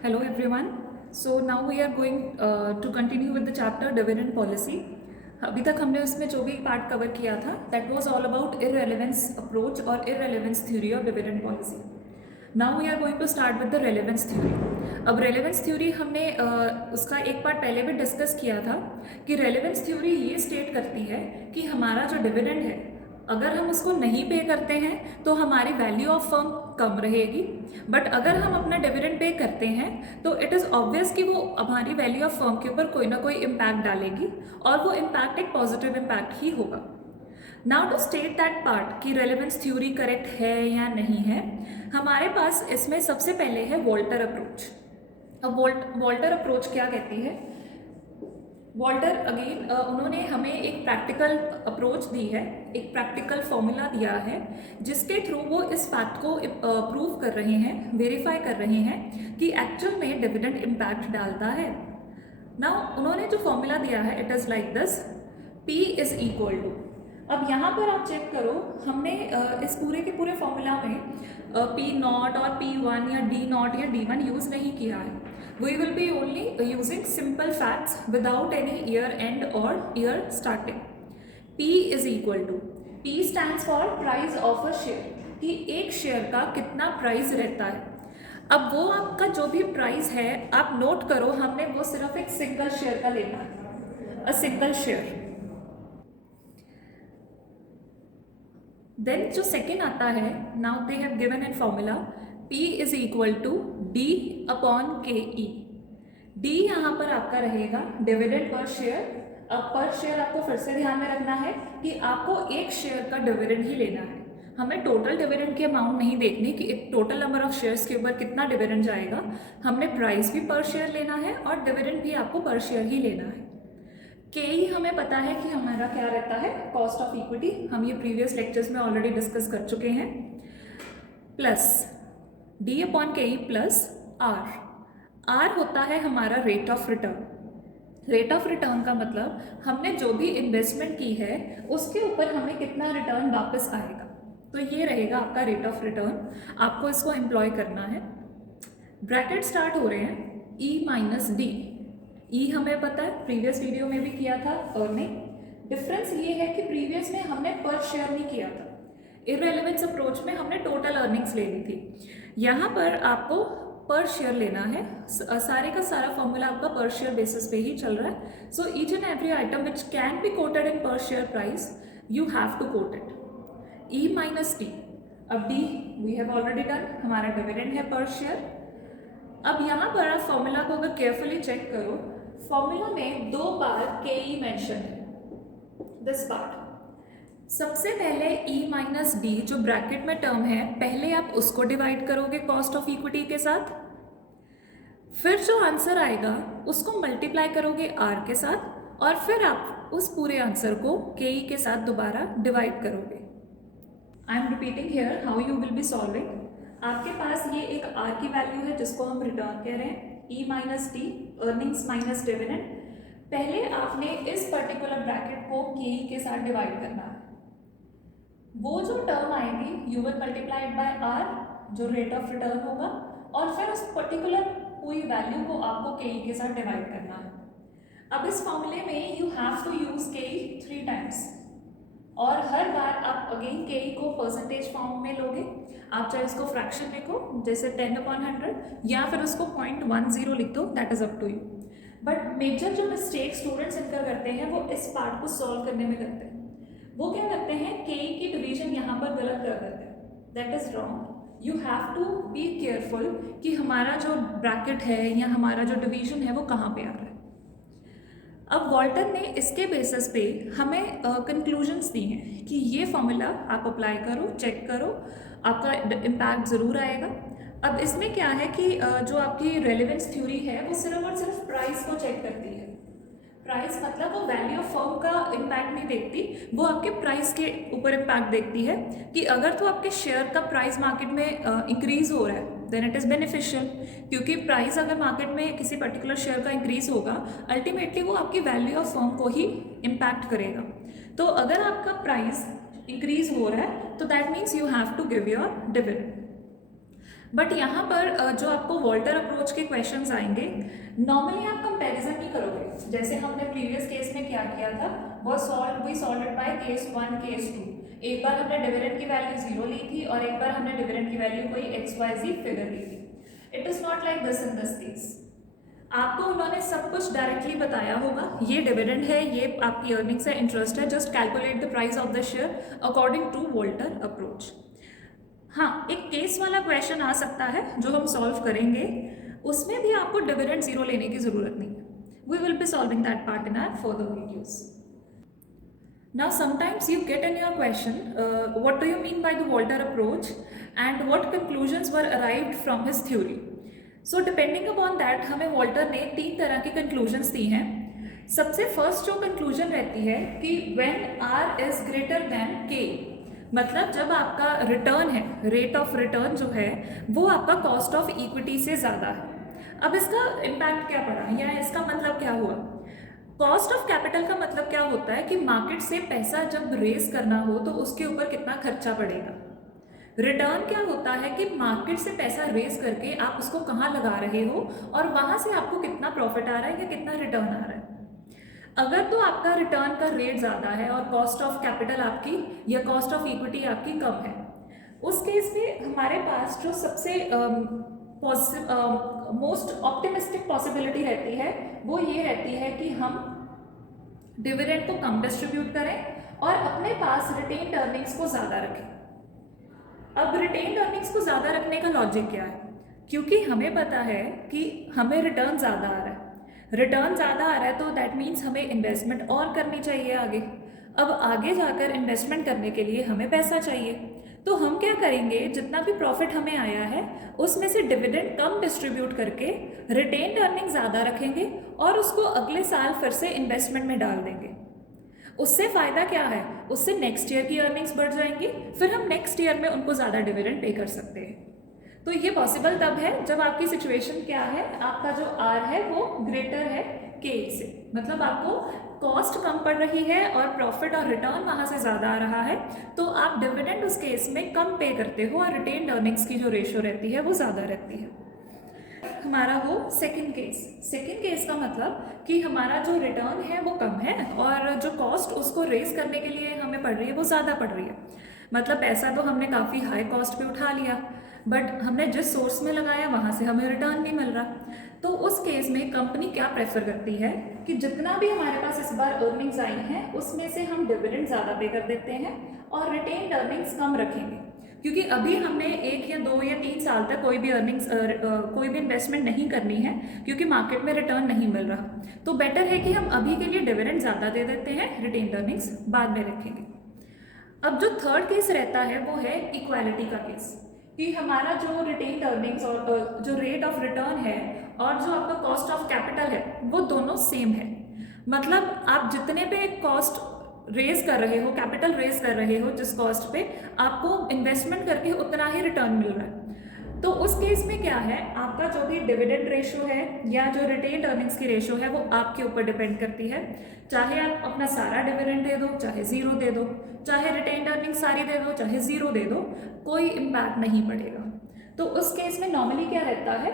Hello everyone. So now we are going to continue with the chapter dividend policy. अभी तक हमने उसमें जो भी पार्ट कवर किया था that was all about irrelevance approach और irrelevance theory of dividend policy. Now we are going to start with the relevance theory. अब रेलेवेंस थ्योरी हमने उसका एक पार्ट पहले भी डिस्कस किया था कि रेलेवेंस थ्योरी ये स्टेट करती है कि हमारा जो डिविडेंड है अगर हम उसको नहीं पे करते हैं तो हमारी वैल्यू ऑफ फर्म कम रहेगी, बट अगर हम अपना डिविडेंड पे करते हैं तो इट इज़ ऑब्वियस कि वो हमारी वैल्यू ऑफ फर्म के ऊपर कोई ना कोई इम्पैक्ट डालेगी और वो इम्पैक्ट एक पॉजिटिव इम्पैक्ट ही होगा. Now to state that part कि रेलेवेंस थ्योरी करेक्ट है या नहीं है, हमारे पास इसमें सबसे पहले है वॉल्टर अप्रोच. अब वॉल्टर अप्रोच क्या कहती है? वॉल्टर अगेन उन्होंने हमें एक प्रैक्टिकल अप्रोच दी है, एक प्रैक्टिकल फॉर्मूला दिया है जिसके थ्रू वो इस फैक्ट को प्रूव कर रहे हैं, वेरीफाई कर रहे हैं कि एक्चुअल में डिविडेंड इम्पैक्ट डालता है. नाउ उन्होंने जो फॉर्मूला दिया है it is like this: P is equal to. अब यहाँ पर आप चेक करो, हमने इस पूरे के पूरे फॉर्मूला में P नॉट और P1 या D नॉट या D1 यूज़ नहीं किया है. We will be only using simple facts without any year end or year starting. P is equal to, P stands for price of a share, कि एक share का कितना price रहता है. अब वो आपका जो भी प्राइस है आप नोट करो, हमने वो सिर्फ एक सिंगल शेयर का लेना है, अ सिंगल शेयर. देन जो सेकेंड आता है, now they have given in formula P is equal to D upon KE. D यहाँ पर आपका रहेगा डिविडेंड पर शेयर. अब पर शेयर आपको फिर से ध्यान में रखना है कि आपको एक शेयर का डिविडेंड ही लेना है, हमें टोटल डिविडेंड की अमाउंट नहीं देखनी कि एक टोटल नंबर ऑफ शेयर्स के ऊपर कितना डिविडेंड जाएगा. हमने प्राइस भी पर शेयर लेना है और डिविडेंड भी आपको पर शेयर ही लेना है. के ही हमें पता है कि हमारा क्या रहता है, कॉस्ट ऑफ इक्विटी. हम ये प्रीवियस लेक्चर्स में ऑलरेडी डिस्कस कर चुके हैं. प्लस डी अपॉन के ई प्लस आर. आर होता है हमारा rate of return. Rate of return का मतलब हमने जो भी इन्वेस्टमेंट की है उसके ऊपर हमें कितना रिटर्न वापस आएगा. तो ये रहेगा आपका रेट ऑफ रिटर्न. आपको इसको एम्प्लॉय करना है. ब्रैकेट स्टार्ट हो रहे हैं ई माइनस डी. ई हमें पता है, प्रीवियस वीडियो में भी किया था अर्निंग. डिफरेंस ये है कि प्रीवियस में हमने पर शेयर नहीं किया था, इररेलेवेंस अप्रोच में हमने टोटल अर्निंग्स लेनी थी. यहाँ पर आपको पर शेयर लेना है. सारे का सारा फॉर्मूला आपका पर शेयर बेसिस पे ही चल रहा है. So each and every item which can be quoted in per share price you have to quote it. E minus D. अब D we have already done, हमारा डिविडेंड है पर शेयर. अब यहाँ पर आप फॉर्मूला को अगर केयरफुली चेक करो, फॉर्मूला में 2 बार के ई मेंशन है. दिस पार्ट सबसे पहले ई माइनस डी जो ब्रैकेट में टर्म है, पहले आप उसको डिवाइड करोगे कॉस्ट ऑफ इक्विटी के साथ, फिर जो आंसर आएगा उसको मल्टीप्लाई करोगे आर के साथ और फिर आप उस पूरे आंसर को के ई के साथ दोबारा डिवाइड करोगे. I am repeating here how you will be solving. आपके पास ये एक आर की वैल्यू है जिसको हम रिटर्न कह रहे हैं, E minus D earnings minus dividend. पहले आपने इस पर्टिकुलर ब्रैकेट को के ई के साथ डिवाइड करना है. वो जो टर्म आएगी you will multiplied by R जो रेट ऑफ रिटर्न होगा और फिर उस पर्टिकुलर पूरी वैल्यू को आपको के ई के साथ डिवाइड करना है. अब इस फॉर्मूले में यू हैव टू यूज के ई 3 टाइम्स और हर बार आप अगेन के ई को परसेंटेज फॉर्म में लोगे. आप चाहे उसको फ्रैक्शन लिखो जैसे 10/100 या फिर उसको 0.10 लिख दो, that is up to you. But major जो मिस्टेक स्टूडेंट्स इनका करते हैं वो इस पार्ट को सॉल्व करने में करते हैं. वो क्या करते हैं, के ई की डिवीजन यहाँ पर गलत कर देते हैं. That is wrong. You have to be careful कि हमारा जो ब्रैकेट है या हमारा जो डिवीजन है वो कहाँ पे आ रहा है. अब वॉल्टर ने इसके बेसिस पे हमें कंक्लूजन्स दी हैं कि ये फॉर्मूला आप अप्लाई करो, चेक करो, आपका इम्पैक्ट ज़रूर आएगा. अब इसमें क्या है कि जो आपकी रेलेवेंस थ्योरी है वो सिर्फ और सिर्फ प्राइस को चेक करती है. प्राइस मतलब वो वैल्यू ऑफ फर्म का इम्पैक्ट नहीं देखती, वो आपके प्राइस के ऊपर इम्पैक्ट देखती है कि अगर तो आपके शेयर का प्राइस मार्केट में इंक्रीज हो रहा है देन इट इज़ बेनिफिशियल, क्योंकि प्राइस अगर मार्केट में किसी पर्टिकुलर शेयर का इंक्रीज होगा अल्टीमेटली वो आपकी वैल्यू ऑफ फर्म को ही इम्पैक्ट करेगा. तो अगर आपका प्राइस इंक्रीज हो रहा है तो that means you have to give your dividend. But यहाँ पर जो आपको वॉल्टर अप्रोच के क्वेश्चंस आएंगे, नॉर्मली आप कंपैरिजन नहीं करोगे। जैसे हमने प्रीवियस केस में क्या किया था, वो solve it by case 1 case 2। एक बार हमने डिविडेंड की वैल्यू 0 ली थी और एक बार हमने डिविडेंड की वैल्यू कोई XYZ फिगर ली थी। It is not like this in this case. आपको उन्होंने सब कुछ डायरेक्टली बताया होगा, ये डिविडेंड है, ये आपकी अर्निंग्स है, इंटरेस्ट है, just calculate the price of the share according to Walter approach. हाँ, एक केस वाला क्वेश्चन आ सकता है जो हम सॉल्व करेंगे, उसमें भी आपको डिविडेंड 0 लेने की जरूरत नहीं है। We will be solving that part in our further videos. Now sometimes you get in your question, what do you mean by the Volter approach and what conclusions were arrived from his theory? So depending upon that हमें Walter ने 3 तरह की conclusions दी हैं। सबसे first जो conclusion रहती है कि when R is greater than K, मतलब जब आपका रिटर्न है, रेट ऑफ रिटर्न जो है वो आपका कॉस्ट ऑफ इक्विटी से ज़्यादा है। अब इसका इम्पैक्ट क्या पड़ा या इसका मतलब क्या हुआ? कॉस्ट ऑफ कैपिटल का मतलब क्या होता है कि मार्केट से पैसा जब रेस करना हो तो उसके ऊपर कितना खर्चा पड़ेगा। रिटर्न क्या होता है कि मार्केट से पैसा रेस करके आप उसको कहाँ लगा रहे हो और वहाँ से आपको कितना प्रॉफिट आ रहा है या कितना रिटर्न आ रहा है। अगर तो आपका रिटर्न का रेट ज़्यादा है और कॉस्ट ऑफ कैपिटल आपकी या कॉस्ट ऑफ इक्विटी आपकी कम है, उस केस में हमारे पास जो सबसे मोस्ट ऑप्टिमिस्टिक पॉसिबिलिटी रहती है वो ये रहती है कि हम डिविडेंड को कम डिस्ट्रीब्यूट करें और अपने पास रिटेन्ड अर्निंग्स को ज़्यादा रखें। अब रिटेन्ड अर्निंग्स को ज़्यादा रखने का लॉजिक क्या है? क्योंकि हमें पता है कि हमें रिटर्न ज़्यादा आ रहा है, रिटर्न ज़्यादा आ रहा है तो दैट मीन्स हमें इन्वेस्टमेंट और करनी चाहिए आगे। अब आगे जाकर इन्वेस्टमेंट करने के लिए हमें पैसा चाहिए, तो हम क्या करेंगे, जितना भी प्रॉफिट हमें आया है उसमें से डिविडेंड कम डिस्ट्रीब्यूट करके रिटेन्ड अर्निंग ज़्यादा रखेंगे और उसको अगले साल फिर से इन्वेस्टमेंट में डाल देंगे। उससे फ़ायदा क्या है? उससे नेक्स्ट ईयर की अर्निंग्स बढ़ जाएंगी, फिर हम नेक्स्ट ईयर में उनको ज़्यादा डिविडेंड पे कर सकते हैं। तो ये पॉसिबल तब है जब आपकी सिचुएशन क्या है, आपका जो आर है वो ग्रेटर है के से, मतलब आपको कॉस्ट कम पड़ रही है और प्रॉफिट और रिटर्न वहाँ से ज़्यादा आ रहा है, तो आप डिविडेंड उस केस में कम पे करते हो और रिटेन्ड अर्निंग्स की जो रेशियो रहती है वो ज़्यादा रहती है। हमारा वो सेकंड केस का मतलब कि हमारा जो रिटर्न है वो कम है और जो कॉस्ट उसको रेज करने के लिए हमें पड़ रही है वो ज़्यादा पड़ रही है। मतलब पैसा तो हमने काफ़ी हाई कॉस्ट पे उठा लिया, बट हमने जिस सोर्स में लगाया वहाँ से हमें रिटर्न नहीं मिल रहा। तो उस केस में कंपनी क्या प्रेफर करती है कि जितना भी हमारे पास इस बार अर्निंग्स आई हैं उसमें से हम डिविडेंड ज़्यादा पे कर देते हैं और रिटेन्ड अर्निंग्स कम रखेंगे, क्योंकि अभी हमने 1 या 2 या 3 साल तक कोई भी अर्निंग्स कोई भी इन्वेस्टमेंट नहीं करनी है क्योंकि मार्केट में रिटर्न नहीं मिल रहा। तो बेटर है कि हम अभी के लिए डिविडेंड ज़्यादा दे देते हैं, रिटेन्ड अर्निंग्स बाद में रखेंगे। अब जो थर्ड केस रहता है वो है इक्वालिटी का केस, कि हमारा जो रिटेन्ड अर्निंग्स और जो रेट ऑफ रिटर्न है और जो आपका कॉस्ट ऑफ कैपिटल है वो दोनों सेम है। मतलब आप जितने पे कॉस्ट रेज कर रहे हो, कैपिटल रेज कर रहे हो, जिस कॉस्ट पे आपको इन्वेस्टमेंट करके उतना ही रिटर्न मिल रहा है। तो उस केस में क्या है, आपका जो भी डिविडेंड रेशियो है या जो रिटेन्ड अर्निंग्स की रेशियो है वो आपके ऊपर डिपेंड करती है। चाहे आप अपना सारा डिविडेंड दे दो, चाहे 0 दे दो, चाहे रिटेन्ड अर्निंग सारी दे दो, चाहे 0 दे दो, कोई इम्पैक्ट नहीं पड़ेगा। तो उस केस में नॉर्मली क्या रहता है,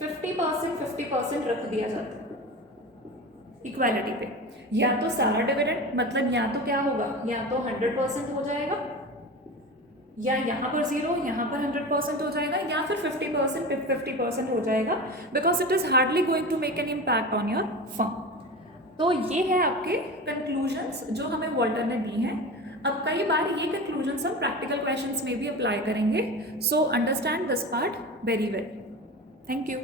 50% रख दिया जाता है इक्वालिटी पे। या तो सारा डिविडेंड, मतलब या तो क्या होगा, या तो 100% हो जाएगा, या यहाँ पर 0, यहाँ पर 100% हो जाएगा, या फिर 50% हो जाएगा, because it is hardly going to make an impact on your firm. तो ये है आपके कंक्लूजन्स जो हमें वॉल्टर ने दी हैं। अब कई बार ये कंक्लूजन्स हम प्रैक्टिकल क्वेश्चंस में भी अप्लाई करेंगे, so understand this part very well. Thank you.